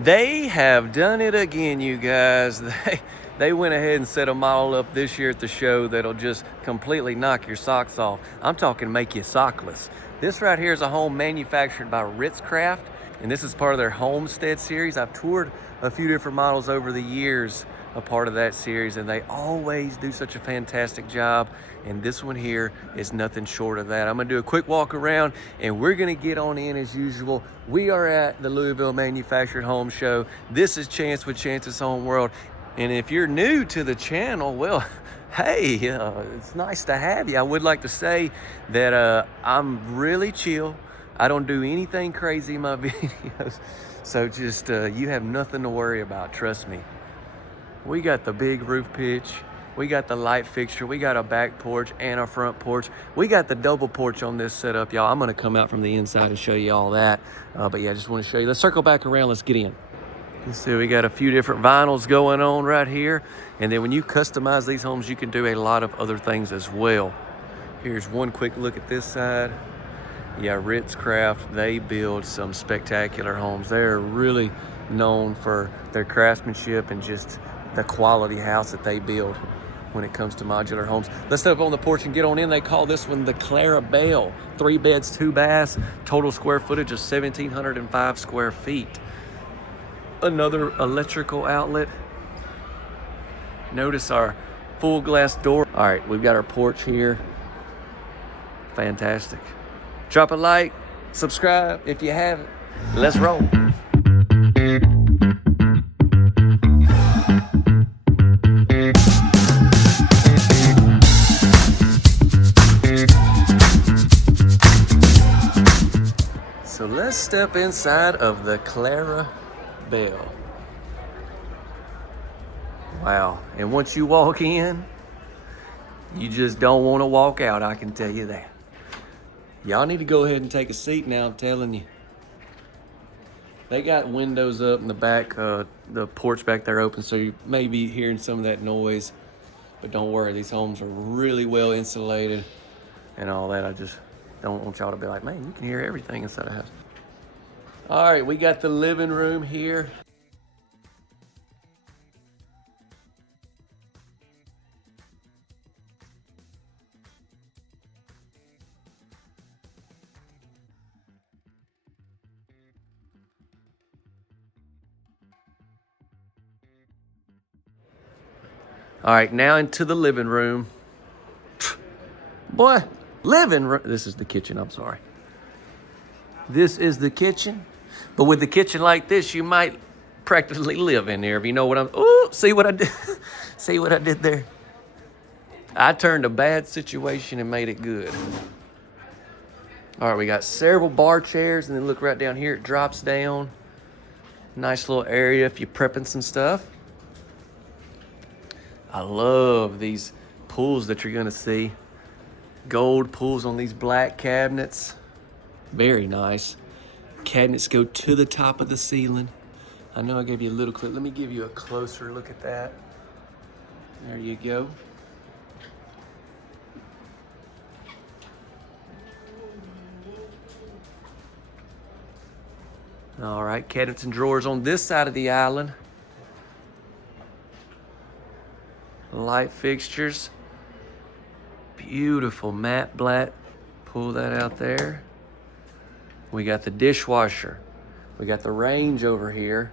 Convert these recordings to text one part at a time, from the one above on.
They have done it again, you guys. They went ahead and set a model up this year at the show that'll just completely knock your socks off. I'm talking make you sockless. This right here is a home manufactured by Ritz Craft, and this is part of their Homestead series. I've toured a few different models over the years, a part of that series, and they always do such a fantastic job. And this one here is nothing short of that. I'm gonna do a quick walk around and we're gonna get on in as usual. We are at the Louisville Manufactured Home Show. This is Chance with Chance's Home World. And if you're new to the channel, well, hey, it's nice to have you. I would like to say that I'm really chill. I don't do anything crazy in my videos. So just, you have nothing to worry about, trust me. We got the big roof pitch. We got the light fixture. We got a back porch and a front porch. We got the double porch on this setup, y'all. I'm gonna come out from the inside and show you all that. But yeah, I just wanna show you. Let's circle back around, let's get in. You see we got a few different vinyls going on right here. And then when you customize these homes, you can do a lot of other things as well. Here's one quick look at this side. Yeah, Ritz Craft, they build some spectacular homes. They're really known for their craftsmanship and just the quality house that they build when it comes to modular homes. Let's step up on the porch and get on in. They call this one the Clarabelle. 3 beds, 2 baths, total square footage of 1,705 square feet. Another electrical outlet. Notice our full glass door. All right, we've got our porch here. Fantastic. Drop a like, subscribe if you haven't. Let's roll. So let's step inside of the Clarabelle. Wow, and once you walk in, you just don't want to walk out, I can tell you that. Y'all need to go ahead and take a seat now, I'm telling you. They got windows up in the back, the porch back there open, so you may be hearing some of that noise. But don't worry, these homes are really well insulated and all that. I just don't want y'all to be like, man, you can hear everything inside the house. All right, we got the living room here. All right, now into the living room. Boy, living room. This is the kitchen, I'm sorry. This is the kitchen. But with the kitchen like this, you might practically live in there, if you know what I'm, oh, see what I did? See what I did there? I turned a bad situation and made it good. All right, we got several bar chairs, and then look right down here, it drops down. Nice little area if you're prepping some stuff. I love these pulls that you're gonna see. Gold pulls on these black cabinets. Very nice. Cabinets go to the top of the ceiling. I know I gave you a little clip. Let me give you a closer look at that. There you go. All right, cabinets and drawers on this side of the island. Light fixtures. Beautiful matte black. Pull that out there. We got the dishwasher. We got the range over here.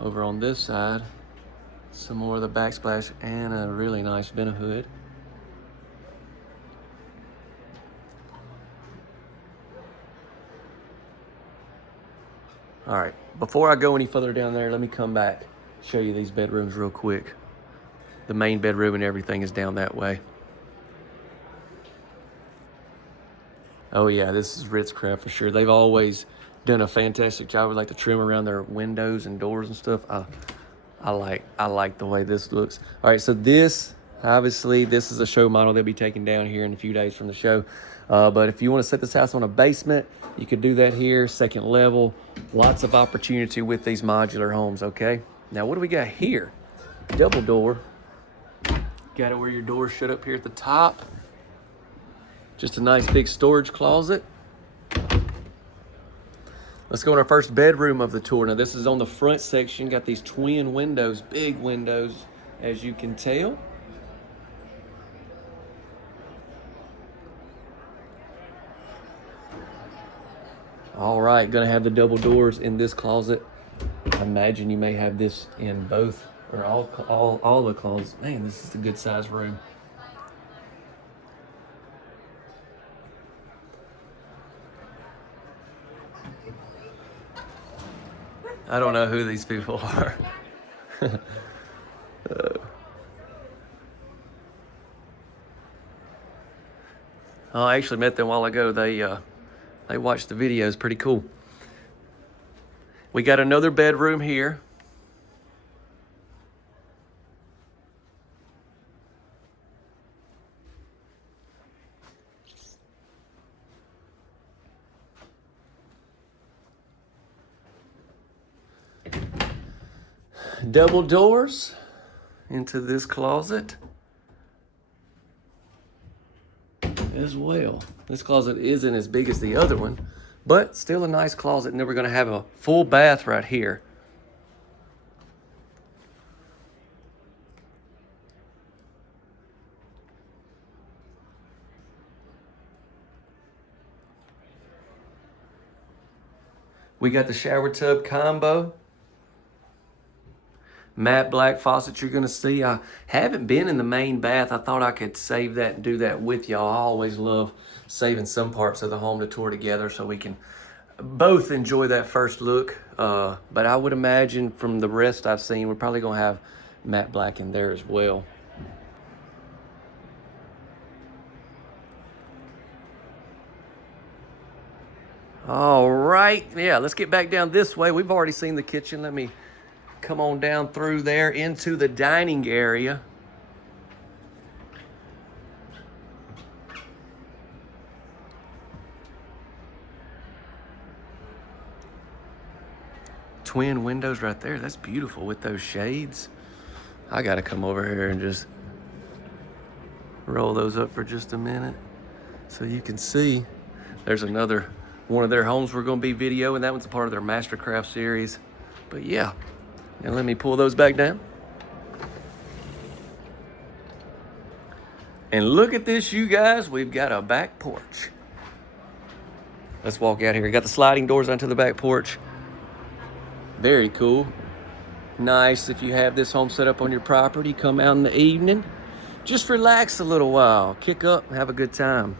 Over on this side. Some more of the backsplash and a really nice vent hood. All right, before I go any further down there, let me come back, show you these bedrooms real quick. The main bedroom and everything is down that way. Oh yeah, this is Ritz Craft for sure. They've always done a fantastic job with like the trim around their windows and doors and stuff. I like the way this looks. All right, so this, obviously, this is a show model they'll be taking down here in a few days from the show. But if you want to set this house on a basement, you could do that here, second level. Lots of opportunity with these modular homes, okay? Now, what do we got here? Double door. Got it where your doors shut up here at the top. Just a nice big storage closet. Let's go in our first bedroom of the tour. Now this is on the front section. Got these twin windows, big windows, as you can tell. All right, gonna have the double doors in this closet. I imagine you may have this in both or all the closets. Man, this is a good size room. I don't know who these people are. I actually met them a while ago. They watched the videos. Pretty cool. We got another bedroom here. Double doors into this closet as well. This closet isn't as big as the other one, but still a nice closet. And then we're going to have a full bath right here. We got the shower tub combo. Matte black faucet you're gonna see. I haven't been in the main bath. I thought I could save that and do that with y'all. I always love saving some parts of the home to tour together so we can both enjoy that first look. But I would imagine from the rest I've seen, we're probably gonna have matte black in there as well. All right, yeah, let's get back down this way. We've already seen the kitchen. Let me come on down through there into the dining area. Twin windows right there. That's beautiful with those shades. I gotta come over here and just roll those up for just a minute so you can see. There's another one of their homes we're gonna be videoing. That one's a part of their Mastercraft series. But yeah. Now let me pull those back down. And look at this, you guys. We've got a back porch. Let's walk out here. We got the sliding doors onto the back porch. Very cool. Nice if you have this home set up on your property. Come out in the evening. Just relax a little while. Kick up and have a good time.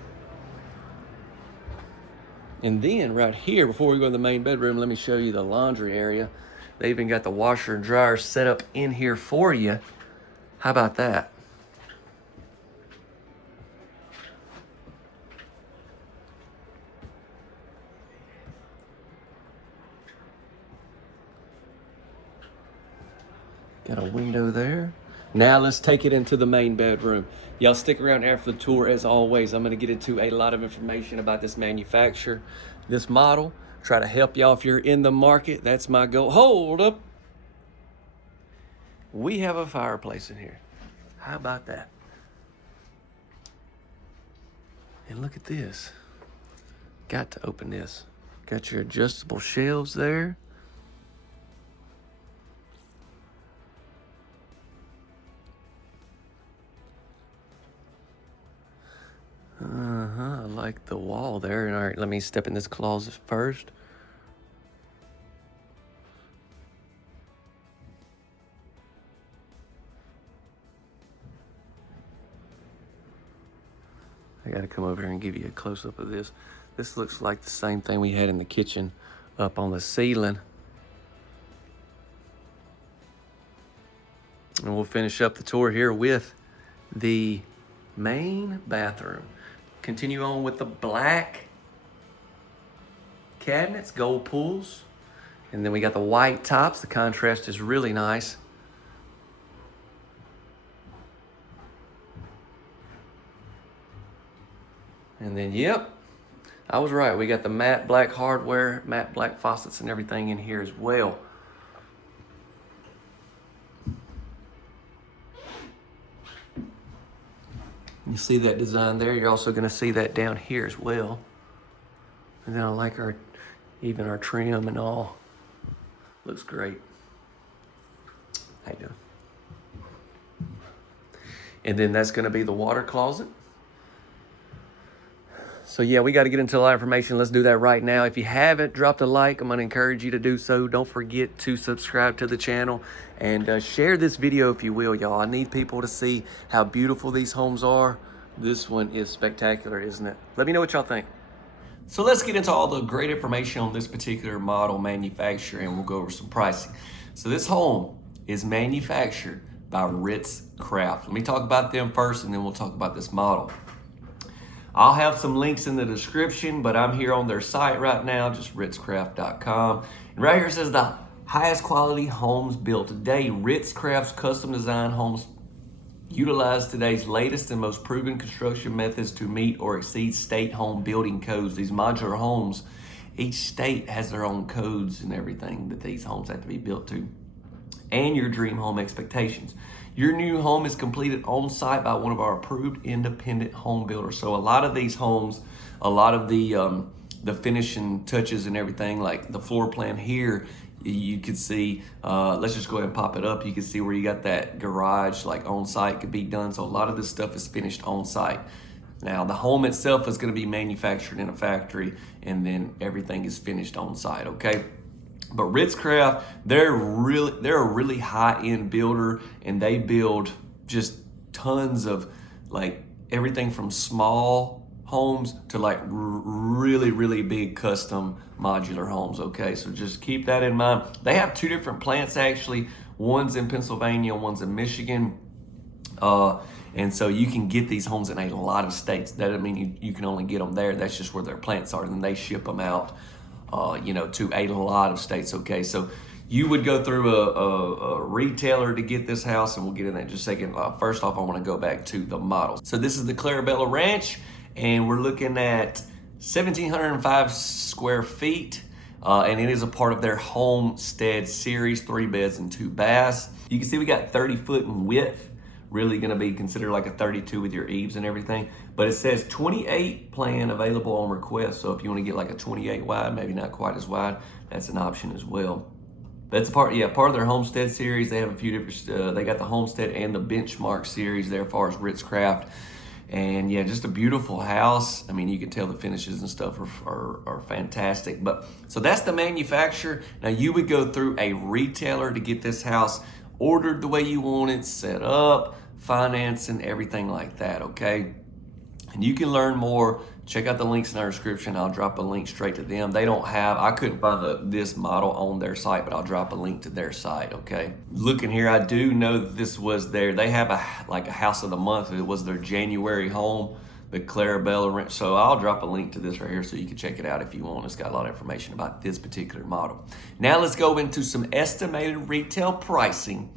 And then right here, before we go to the main bedroom, let me show you the laundry area. They even got the washer and dryer set up in here for you. How about that? Got a window there. Now let's take it into the main bedroom. Y'all stick around after the tour. As always, I'm gonna get into a lot of information about this manufacturer, this model. Try to help y'all if you're in the market. That's my goal. Hold up. We have a fireplace in here. How about that? And look at this. Got to open this. Got your adjustable shelves there. I like the wall there. All right, let me step in this closet first. I gotta come over here and give you a close-up of this. This looks like the same thing we had in the kitchen up on the ceiling. And we'll finish up the tour here with the main bathroom. Continue on with the black cabinets, gold pools. And then we got the white tops. The contrast is really nice. And then, yep, I was right. We got the matte black hardware, matte black faucets and everything in here as well. You see that design there. You're also going to see that down here as well. And then I like our, Even our trim and all. Looks great. How you doing? And then that's gonna be the water closet. So yeah, we got to get into a lot of information. Let's do that right now. If you haven't dropped a like, I'm going to encourage you to do so. Don't forget to subscribe to the channel and share this video if you will, y'all. I need people to see how beautiful these homes are. This one is spectacular, isn't it? Let me know what y'all think. So let's get into all the great information on this particular model manufacturer, and we'll go over some pricing. So this home is manufactured by Ritz Craft. Let me talk about them first, and then we'll talk about this model. I'll have some links in the description, but I'm here on their site right now, just ritzcraft.com. And right here it says the highest quality homes built today. Ritz Craft's custom design homes utilize today's latest and most proven construction methods to meet or exceed state home building codes. These modular homes, each state has their own codes and everything that these homes have to be built to, and your dream home expectations. Your new home is completed on site by one of our approved independent home builders. So a lot of these homes, a lot of the finishing touches and everything, like the floor plan here, you could see, let's just go ahead and pop it up. You can see where you got that garage like on site could be done. So a lot of this stuff is finished on site. Now the home itself is going to be manufactured in a factory, and then everything is finished on site, okay? But Ritz Craft, they're a really high-end builder, and they build just tons of like everything from small homes to like really big custom modular homes, okay? So just keep that in mind. They have two different plants actually. One's in Pennsylvania, one's in Michigan. And so you can get these homes in a lot of states. That doesn't mean you can only get them there. That's just where their plants are, and then they ship them out to a lot of states, okay? So you would go through a retailer to get this house, and we'll get in that in just a second. First off, I want to go back to the models. So this is the Clarabelle Ranch, and we're looking at 1,705 square feet, and it is a part of their Homestead series, 3 beds and 2 baths. You can see we got 30 foot in width, really gonna be considered like a 32 with your eaves and everything. But it says 28 plan available on request. So if you wanna get like a 28 wide, maybe not quite as wide, that's an option as well. That's part of their Homestead series. They have a few different, they got the Homestead and the Benchmark series there as far as Ritz Craft. And yeah, just a beautiful house. I mean, you can tell the finishes and stuff are fantastic. But so that's the manufacturer. Now you would go through a retailer to get this house ordered the way you want it, set up, financing, everything like that, okay? And you can learn more. Check out the links in our description. I'll drop a link straight to them. They don't have, I couldn't find this model on their site, but I'll drop a link to their site, okay? Looking here, I do know that this was they have a house of the month. It was their January home, the Clarabelle Ranch. So I'll drop a link to this right here so you can check it out if you want. It's got a lot of information about this particular model. Now let's go into some estimated retail pricing.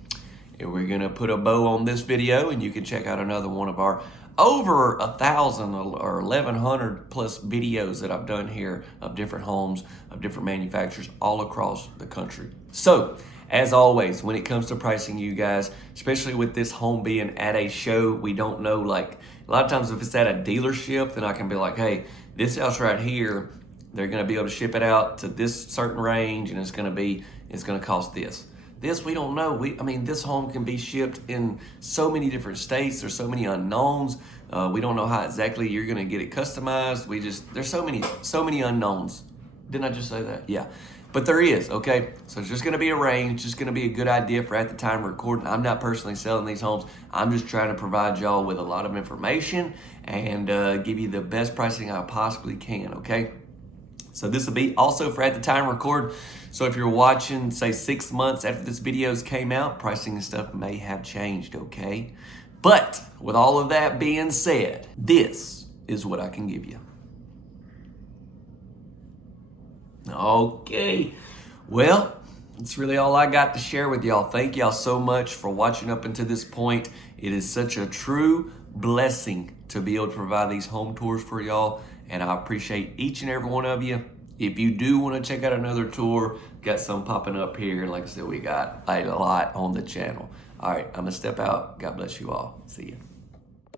And we're gonna put a bow on this video, and you can check out another one of our over 1,000 or 1,100 plus videos that I've done here of different homes, of different manufacturers all across the country. So, as always, when it comes to pricing, you guys, especially with this home being at a show, we don't know, like, a lot of times if it's at a dealership, then I can be like, hey, this house right here, they're gonna be able to ship it out to this certain range, and it's gonna cost this. This we don't know. I mean, this home can be shipped in so many different states. There's so many unknowns. We don't know how exactly you're gonna get it customized. There's so many unknowns. Didn't I just say that? Yeah. But there is, okay? So it's just gonna be a range, just gonna be a good idea for at the time of recording. I'm not personally selling these homes. I'm just trying to provide y'all with a lot of information and give you the best pricing I possibly can, okay? So this will be also for at the time record. So if you're watching, say 6 months after this videos came out, pricing and stuff may have changed, okay? But with all of that being said, this is what I can give you. Okay, well, that's really all I got to share with y'all. Thank y'all so much for watching up until this point. It is such a true blessing to be able to provide these home tours for y'all, and I appreciate each and every one of you. If you do want to check out another tour, got some popping up here. Like I said, we got a lot on the channel. All right, I'm gonna step out. God bless you all. See you.